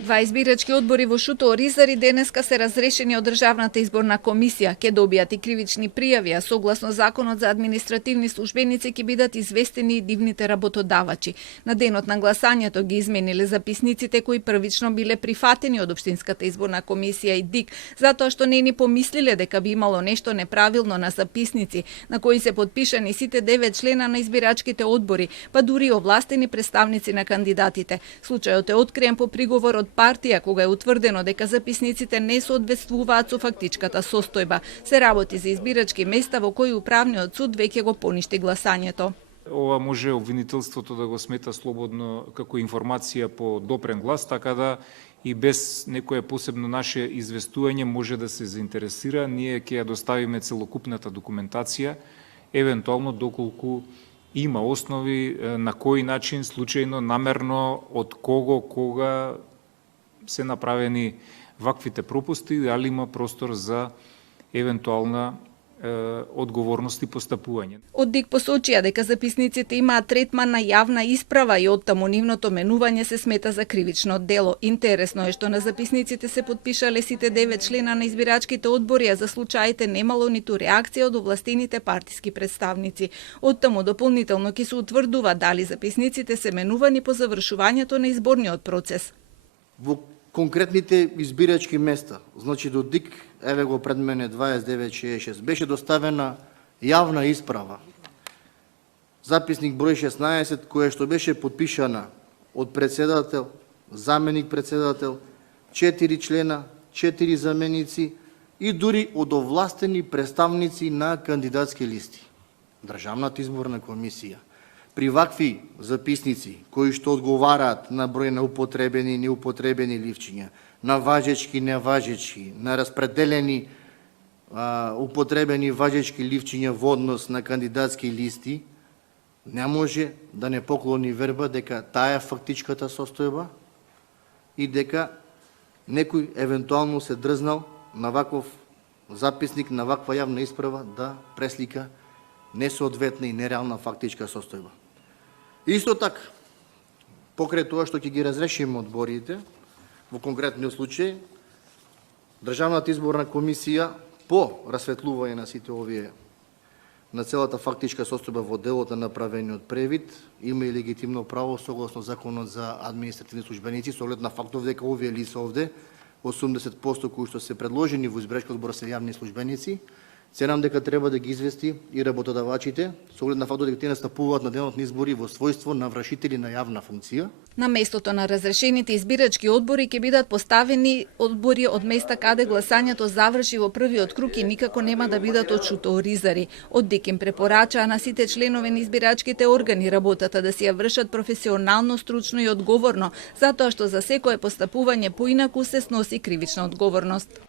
Два избирачки одбори во Шуто Оризари денеска се разрешени од Државната изборна комисија, ке добијат и кривични пријави, а согласно законот за административни службеници ќе бидат известени и дивните работодавачи. На денот на гласањето ги измениле записниците кои првично биле прифатени од Општинската изборна комисија и ДИК, затоа што не ни помислиле дека би имало нешто неправилно на записници, на кои се подпишани сите 9 члена на избирачките одбори, па дури овластени представници на кандидатите. Случајот е откриен по приговор од партија, кога е утврдено дека записниците не соодветствуваат со фактичката состојба. Се работи за избирачки места во кои управниот суд веќе го поништи гласањето. Ова може обвинителството да го смета слободно како информација по допрен глас, така да и без некое посебно наше известување може да се заинтересира. Ние ќе ја доставиме целокупната документација, евентуално доколку има основи, на кој начин, случајно, намерно, од кого, кога се направени ваквите пропусти, дали има простор за евентуална одговорност и постапување. Од ДИК посочија дека записниците имаат третман на јавна исправа и оттаму нивното менување се смета за кривично дело. Интересно е што на записниците се подпишале сите 9 члена на избирачките одбори, а за случаите немало ниту реакција од овластените партиски представници. Оттаму дополнително ќе се утврдува дали записниците се менувани по завршувањето на изборниот процес. Во конкретните избирачки места, значи до ДИК, еве го пред мене 2966, беше доставена јавна исправа, записник број 16, која што беше подпишана од председател, заменик председател, 4 члена, 4 заменици и дури од овластени представници на кандидатски листи. Државната изборна комисија при вакви записници кои што одговараат на број на употребени и неупотребени ливчиња, на важечки, неважечки, на распределени употребени важечки ливчиња во однос на кандидатски листи, не може да не поклони верба дека таа е фактичката состојба и дека некој евентуално се дрзнал на ваков записник, на ваква јавна исправа да преслика несоодветна и нереална фактичка состојба. Исто така, покрај тоа што ќе ги разрешиме одборите, во конкретниот случај, Државната изборна комисија по расветлување на сите овие на целата фактичка состојба во делот на направениот превид, има и легитимно право согласно законот за административни службеници, со оглед на фактов дека овие лица овде, 80% кои што се предложени во избирачкиот одбор се јавни службеници, ценам дека треба да ги извести и работодавачите, со оглед на фактот дека тие настапуваат на денот на избори во својство на вршители на јавна функција. На местото на разрешените избирачки одбори ќе бидат поставени одбори од места каде гласањето заврши во првиот круг и никако нема да бидат од Шуто Оризари. Од ДИК им препорачаа на сите членови на избирачките органи работата да си ја вршат професионално, стручно и одговорно, затоа што за секое постапување поинаку се сноси кривична одговорност.